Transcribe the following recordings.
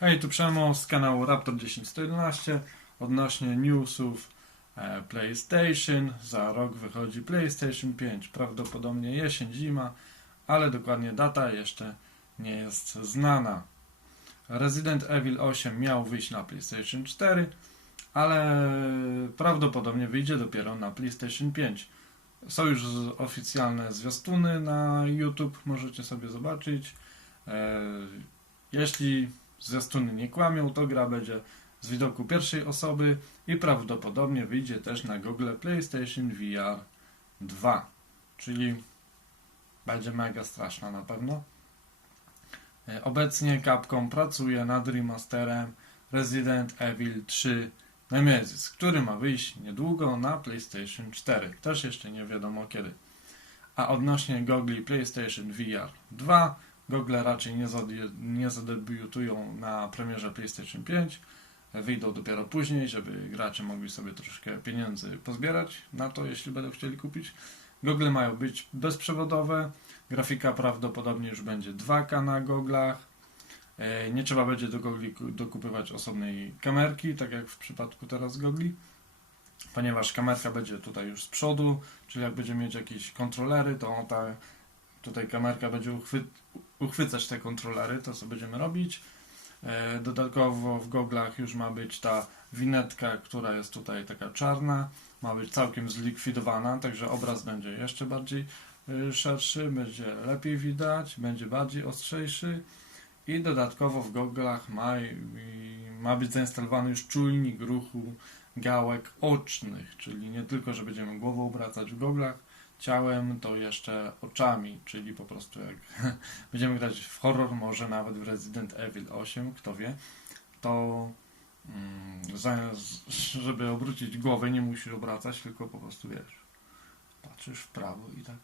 Hej, tu Przemo z kanału Raptor 1011 odnośnie newsów e, PlayStation. Za rok wychodzi PlayStation 5, prawdopodobnie jesień, zima, ale dokładnie data jeszcze nie jest znana. Resident Evil 8 miał wyjść na PlayStation 4, ale prawdopodobnie wyjdzie dopiero na PlayStation 5. Są już oficjalne zwiastuny na YouTube, możecie sobie zobaczyć. E, Jeśli zwiastuny nie kłamią, to gra będzie z widoku pierwszej osoby i prawdopodobnie wyjdzie też na Google PlayStation VR 2, czyli będzie mega straszna na pewno. E, Obecnie Capcom pracuje nad remasterem Resident Evil 3 Nemesis, który ma wyjść niedługo na PlayStation 4. Też jeszcze nie wiadomo kiedy. A odnośnie gogli PlayStation VR 2, gogle raczej nie, nie zadebiutują na premierze PlayStation 5. Wyjdą dopiero później, żeby gracze mogli sobie troszkę pieniędzy pozbierać na to, jeśli będą chcieli kupić. Gogle mają być bezprzewodowe. Grafika prawdopodobnie już będzie 2K na goglach. E, Nie trzeba będzie do gogli ku- dokupywać osobnej kamerki, tak jak w przypadku teraz gogli, ponieważ kamerka będzie tutaj już z przodu, czyli jak będziemy mieć jakieś kontrolery, to ta tutaj kamerka będzie uchwy, uchwycać te kontrolery, to co będziemy robić. E, Dodatkowo w goglach już ma być ta winetka, która jest tutaj taka czarna, ma być całkiem zlikwidowana, także obraz będzie jeszcze bardziej y, szerszy, będzie lepiej widać, będzie bardziej ostrzejszy i dodatkowo w goglach ma, ma być zainstalowany już czujnik ruchu gałek ocznych, czyli nie tylko, że będziemy głową obracać w goglach, ciałem, to jeszcze oczami, czyli po prostu jak będziemy grać w horror, może nawet w Resident Evil 8, kto wie, to mm, zamiast, żeby obrócić głowę, nie musisz obracać, tylko po prostu wiesz, patrzysz w prawo i tak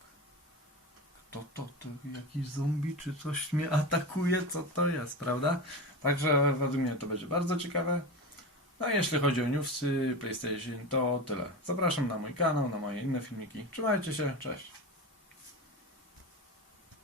to, to, to jakiś zombie czy coś mnie atakuje, co to jest, prawda? Także według mnie to będzie bardzo ciekawe. No a jeśli chodzi o newsy PlayStation, to tyle. Zapraszam na mój kanał, na moje inne filmiki. Trzymajcie się, cześć.